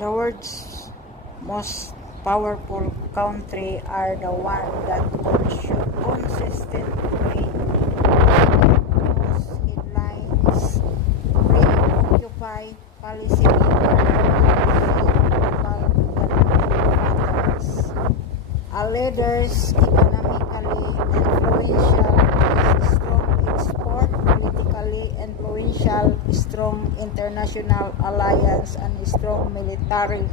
The world's most powerful country are the one that consistently most headlines, preoccupy policy matters. A leaders economically influential, strong export, politically influential, strong international alliance, and strong military.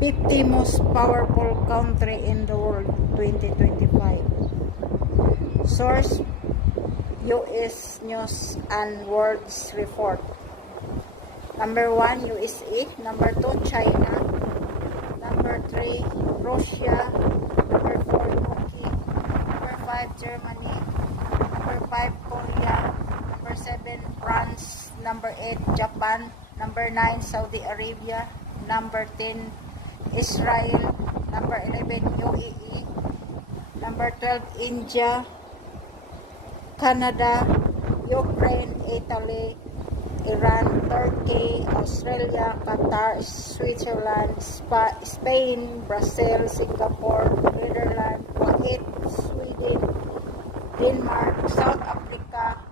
50 most powerful country in the world 2025. Source: US News and World Report. Number 1, USA. Number 2, China. Number 3, Russia. Number 4, UK. Number 5, Germany. Number 5, Korea. Number 7, France. Number 8, Japan. Number 9, Saudi Arabia. Number 10, Israel. Number 11, UAE. Number 12, India. Canada, Ukraine, Italy, Iran, Turkey, Australia, Qatar, Switzerland, Spain, Brazil, Singapore, Netherlands, Kuwait, Sweden, Denmark, South Africa,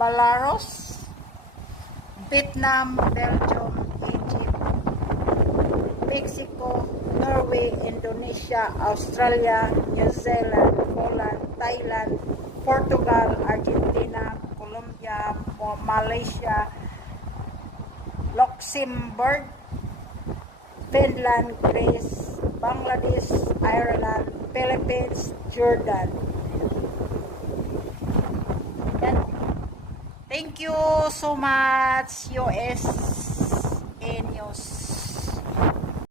Belarus, Vietnam, Belgium, Egypt, Mexico, Norway, Indonesia, Australia, New Zealand, Poland, Thailand, Portugal, Argentina, Colombia, Malaysia, Luxembourg, Finland, Greece, Bangladesh, Ireland, Philippines, Jordan. Yan. Thank you so much, US.